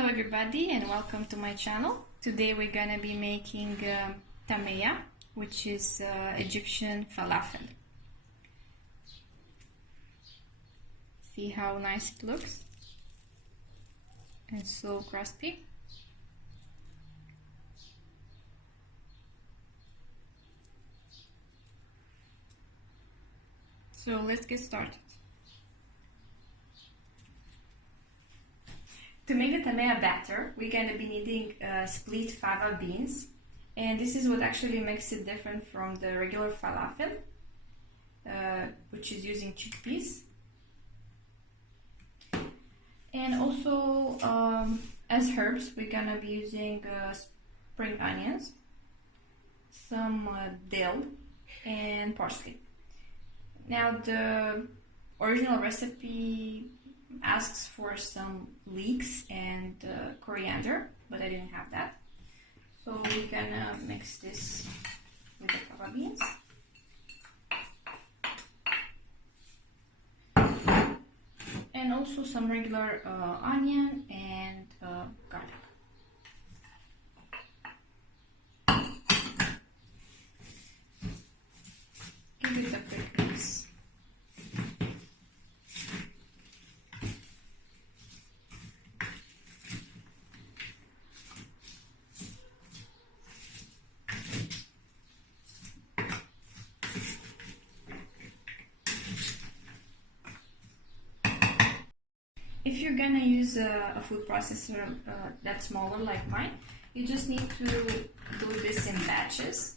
Hello everybody and welcome to my channel. Today we're gonna be making tameya, which is Egyptian falafel. See how nice it looks? And so crispy. So let's get started. To make the tameya batter, we're going to be needing split fava beans, and this is what actually makes it different from the regular falafel, which is using chickpeas. And also, as herbs, we're going to be using spring onions, some dill, and parsley. Now, the original recipe asks for some leeks and coriander, but I didn't have that. So we're gonna mix this with the fava beans. And also some regular onion and garlic. Give it a quick mix. If you're gonna use a food processor that's smaller like mine, you just need to do this in batches.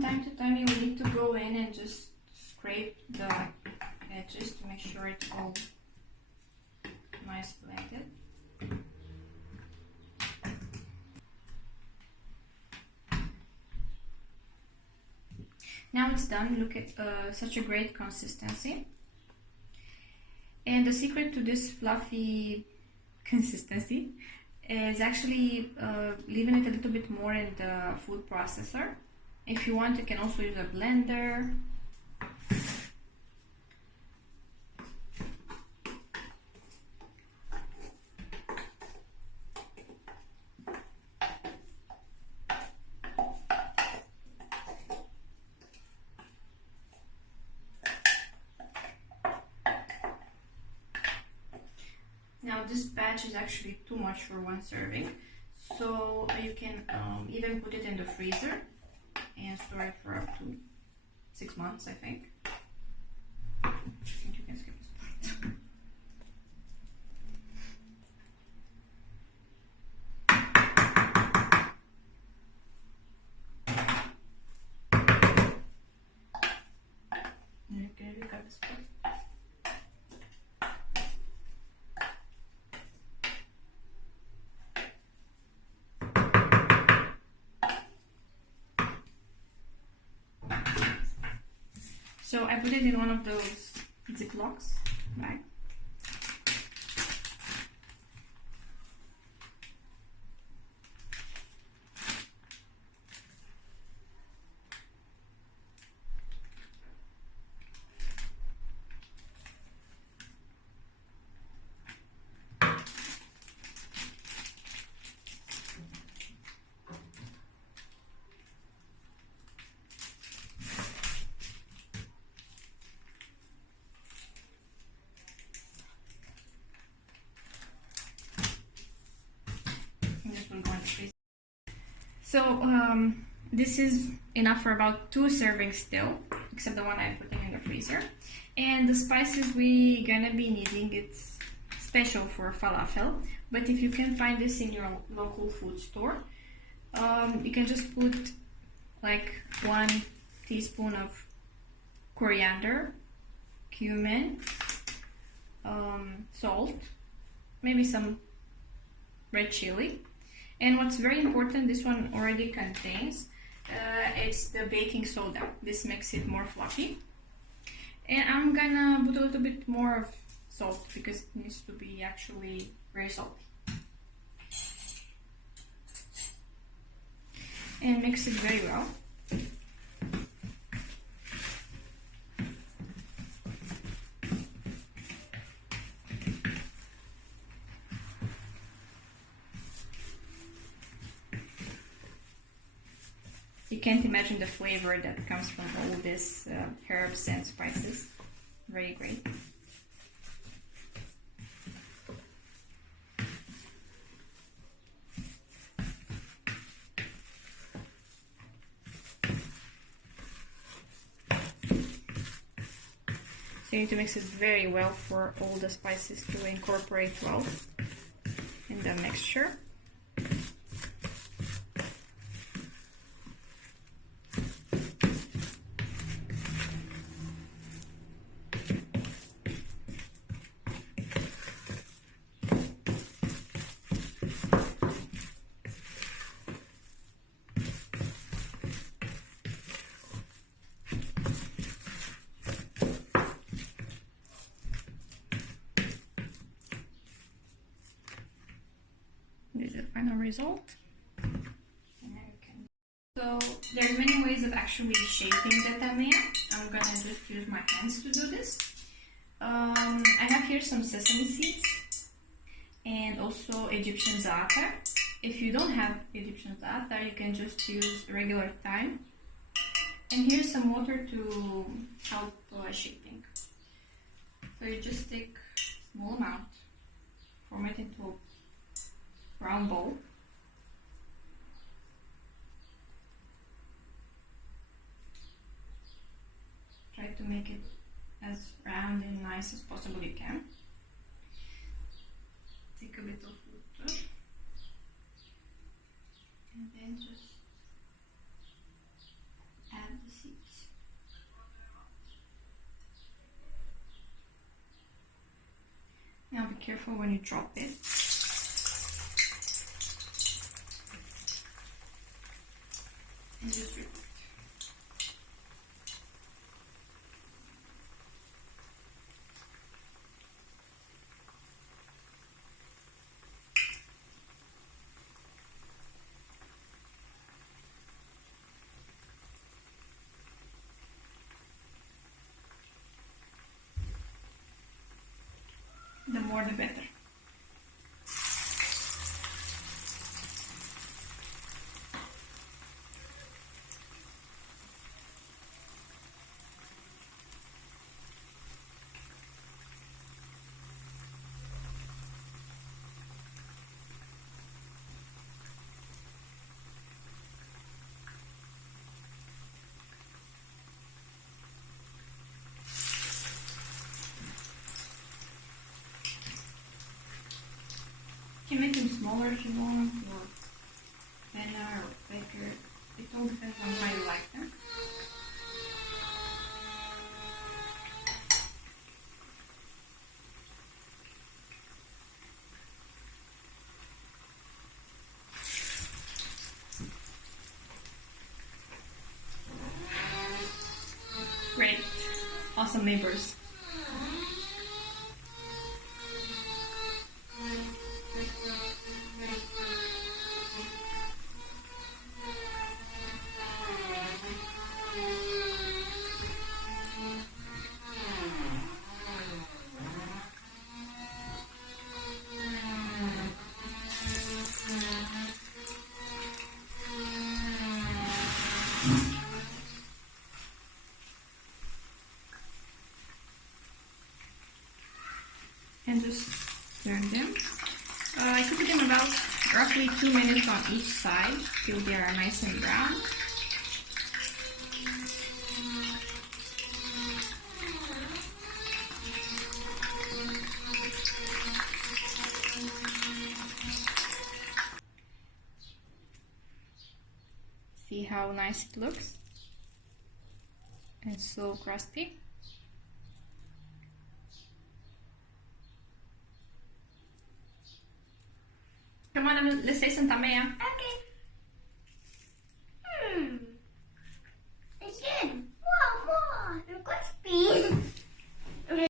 Time to time you need to go in and just scrape the edges to make sure it's all nice blended. Now it's done. Look at such a great consistency. And the secret to this fluffy consistency is actually leaving it a little bit more in the food processor. If you want, you can also use a blender. Now this batch is actually too much for one serving, so you can even put it in the freezer and store it for up to 6 months, I think. And you can skip this part. Okay, we got this part. So I put it in one of those Ziplocs, right? So this is enough for about 2 servings still, except the one I'm putting in the freezer. And the spices we gonna be needing, it's special for falafel, but if you can find this in your local food store, you can just put like 1 teaspoon of coriander, cumin, salt, maybe some red chilli. And what's very important, this one already contains, it's the baking soda. This makes it more fluffy. And I'm gonna put a little bit more of salt because it needs to be actually very salty. And mix it very well. You can't imagine the flavor that comes from all these herbs and spices. Very great. So you need to mix it very well for all the spices to incorporate well in the mixture. This is the final result. So there's many ways of actually shaping the thyme. I'm gonna just use my hands to do this. I have here some sesame seeds and also Egyptian za'atar. If you don't have Egyptian za'atar, you can just use regular thyme. And here's some water to help shaping. So you just take a small amount, form it into a round bowl. Try to make it as round and nice as possible you can. Take a bit of water and then just add the seeds. Now be careful when you drop it. And just remove it. The more the better. You can make them smaller if you want, or thinner or thicker. It all depends on how you like them. Great. Awesome neighbors. And just turn them. I cook them about roughly 2 minutes on each side till they are nice and brown. See how nice it looks? And so crispy. Come on, let's say some thyme.